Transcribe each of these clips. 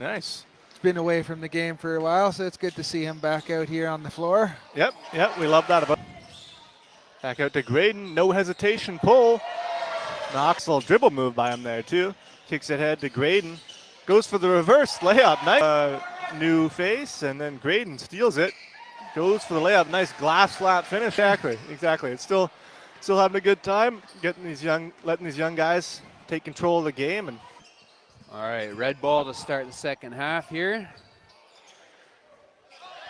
Nice. He's been away from the game for a while, so it's good to see him back out here on the floor. Yep, we love that about. Back out to Graydon, no hesitation pull. Knocks a little dribble move by him there too. Kicks it head to Graydon. Goes for the reverse layup. Nice new face, and then Graydon steals it. Goes for the layup. Nice glass flat finish. Exactly. It's still having a good time. Letting these young guys take control of the game. And all right, red ball to start the second half here.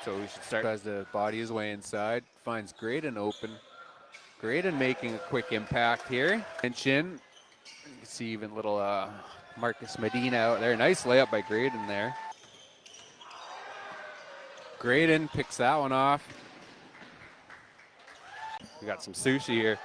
So we should start as the body is way inside. Finds Graydon open. Graydon making a quick impact here. Mention. You can see even little Marcus Medina out there. Nice layup by Graydon there. Graydon picks that one off. We got some sushi here.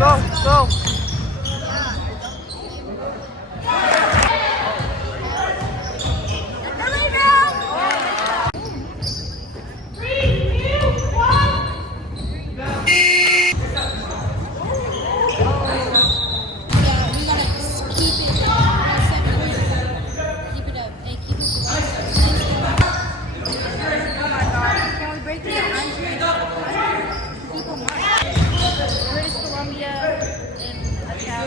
Can we break to the 100 people mark? British Columbia in attack.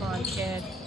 Come on, kid.